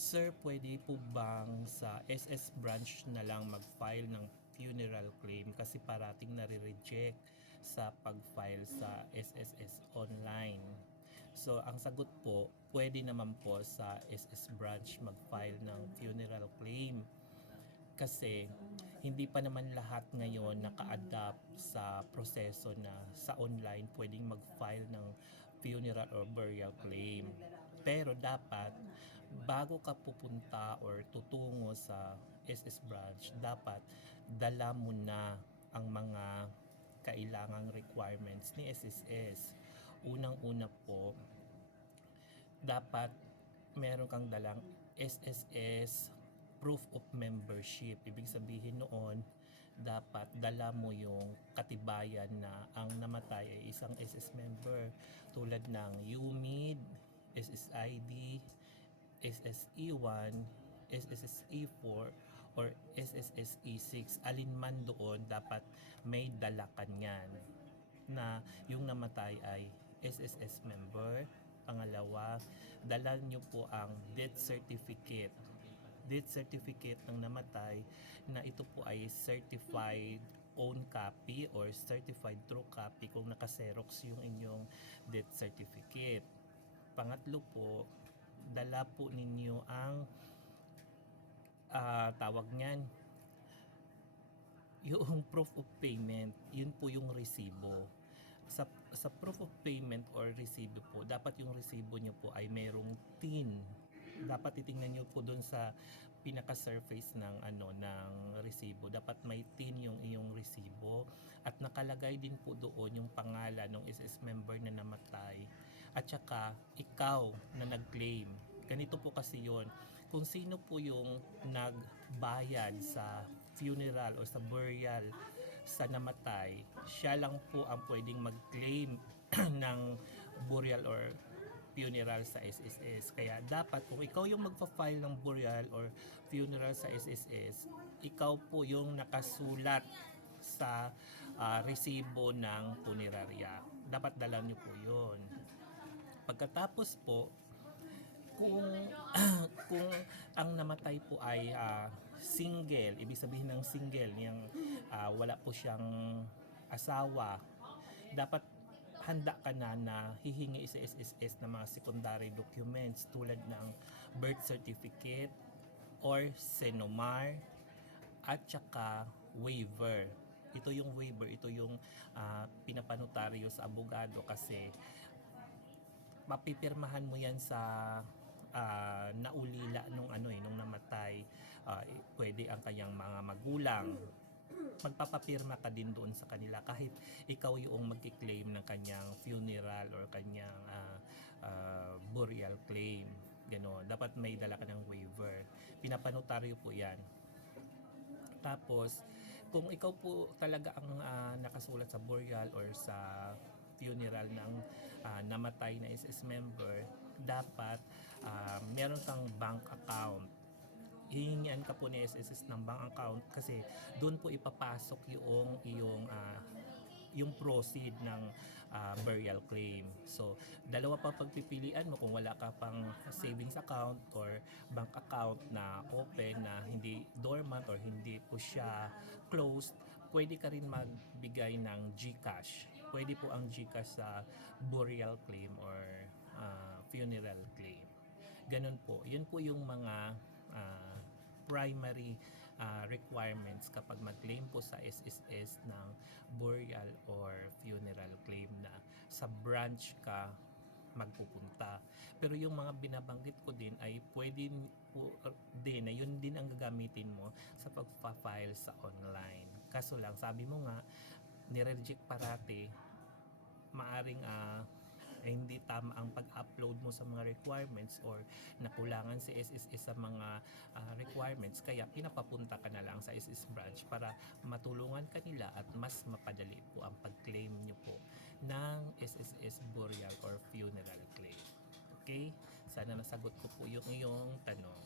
Sir, pwede po bang sa SS branch na lang mag-file ng funeral claim kasi parating nare-reject sa pag-file sa SSS online? So, ang sagot po, pwede naman po sa SS branch mag-file ng funeral claim kasi hindi pa naman lahat ngayon naka-adapt sa proseso na sa online pwedeng mag-file ng funeral or burial claim. Pero dapat bago ka pupunta or tutungo sa SS branch, dapat dala mo na ang mga kailangang requirements ni SSS. Unang-una po, dapat meron kang dalang SSS proof of membership. Ibig sabihin noon, dapat dala mo yung katibayan na ang namatay ay isang SS member tulad ng UMID, SSID, SSE1, SSSE4, or SSSE6. Alin man doon, dapat may dala ka niyan na yung namatay ay SSS member. Pangalawa, dala nyo po ang death certificate. Death certificate ng namatay na ito po ay certified own copy or certified true copy kung naka-xerox yung inyong death certificate. Pangatlo po, dala po ninyo ang tawag niyan, yung proof of payment. Yun po yung resibo. Sa proof of payment or resibo po, dapat yung resibo nyo po ay mayroong TIN. Dapat titingnan nyo po doon sa pinaka-surface ng ng resibo. Dapat may TIN yung iyong resibo at nakalagay din po doon yung pangalan ng SS member na namatay at saka ikaw na nag-claim. Ganito po kasi yon, kung sino po yung nagbayad sa funeral o sa burial sa namatay, siya lang po ang pwedeng mag-claim ng burial or funeral sa SSS. Kaya dapat kung ikaw yung magpa-file ng burial or funeral sa SSS, ikaw po yung nakasulat sa resibo ng punerarya. Dapat dala nyo po yun. Pagkatapos po, kung kung ang namatay po ay single, ibig sabihin ng single, yung wala po siyang asawa, dapat handa ka na hihingi sa SSS ng mga secondary documents tulad ng birth certificate or Senomar at saka waiver. Ito yung waiver, ito yung pinapanotaryo sa abogado kasi mapipirmahan mo yan sa naulila nung nung namatay. Pwede ang kanyang mga magulang, magpapapirma ka din doon sa kanila kahit ikaw yung magki-claim ng kanyang funeral or kanyang burial claim. Gano'n. Dapat may dala ka ng waiver. Pinapanotaryo po yan. Tapos, kung ikaw po talaga ang nakasulat sa burial or sa funeral ng namatay na SS member, dapat meron kang bank account. Hihingian ka po ni SSS ng bank account kasi doon po ipapasok yung proceed ng burial claim. So, dalawa pa pagpipilian mo kung wala ka pang savings account or bank account na open na hindi dormant or hindi po siya closed, pwede ka rin magbigay ng GCash. Pwede po ang GCash sa burial claim or funeral claim. Ganun po. Yun po yung mga primary requirements kapag mag-claim po sa SSS ng burial or funeral claim na sa branch ka magpupunta. Pero yung mga binabanggit ko din ay pwede po din na yun din ang gagamitin mo sa pagpa-file sa online. Kaso lang, sabi mo nga, nire-reject parati, maaring hindi tama ang pag-upload mo sa mga requirements or nakulangan si SSS sa mga requirements, kaya pinapapunta ka na lang sa SS branch para matulungan kanila at mas mapadali po ang pag-claim nyo po ng SSS burial or funeral claim. Okay? Sana nasagot ko po yung iyong tanong.